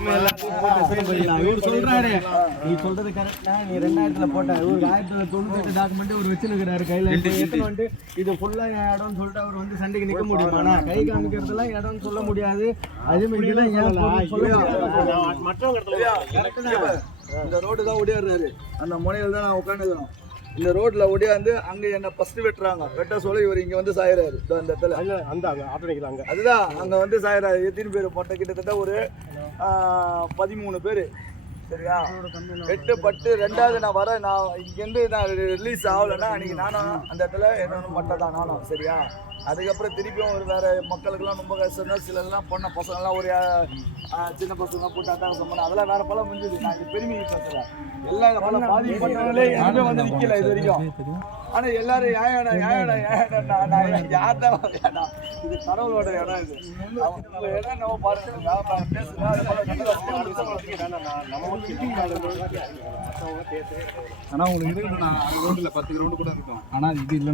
இவர் சொல்றாரு நீ சொல்றது கரெக்டா நீ 2000ல போட்ட இவருக்கு 1998 டாக்குமெண்ட் ஒரு வச்சிருக்கிறாரு கையில எத்தனை வந்து இது ஃபுல்லா இடம்னு சொல்லிட்டு அவர் வந்து சண்டைக்கு நிக்க முடியுமாண்ணா கை காமிக்கிறதுலாம் இடம்னு சொல்ல முடியாது அதே மாதிரி தான் இந்த ரோடு தான் ஓடியாடுறாரு அந்த முனையில் தான் நான் உட்காந்துக்கிறோம் இந்த ரோட்ல ஓடியாந்து அங்க என்ன ஃபர்ஸ்ட் வெட்டுறாங்க வெட்ட சொல்ல இவர் இங்க வந்து சாயிறாரு அந்த இடத்துல அதுதான் அங்க வந்து சாயிறாரு எத்தனை பேர் மொட்டை கிட்டத்தட்ட ஒரு 13 பேர் சரியா வெட்டுப்பட்டு ரெண்டாவது நான் வரேன் நான் இங்கேருந்து நான் ரிலீஸ் ஆகலைன்னா அன்றைக்கி நானும் அந்த இடத்துல என்னென்ன மட்டும் தான் நானும் சரியா அதுக்கப்புறம் திருப்பியும் ஒரு வேறு மக்களுக்கெல்லாம் ரொம்ப கஷ்டம் தான் சிலர்லாம் பொண்ணை பசங்கள்லாம் ஒரு சின்ன பசங்க போட்டு அட்டாங்க சொன்னேன் அதெல்லாம் வேறு பலம் முடிஞ்சுது நான் பெருமை பேசுகிறேன் எல்லாம் இந்த பலம் பாதிக்கப்பட்டவங்களே யாருமே வந்து நிற்கல இது வரைக்கும் ஆனால் எல்லாரும் ஏடா நான் யார் தான் வேண்டாம் இது கடவுளோட இடம் இது அவங்க இடம் நம்ம பாருங்க பேசுகிறேன் ஆனால் உங்களுக்கு இருக்கு நான் 6 கிரவுண்டில் 10 கிரவுண்டு கூட இருக்கும் ஆனால் இது இல்லை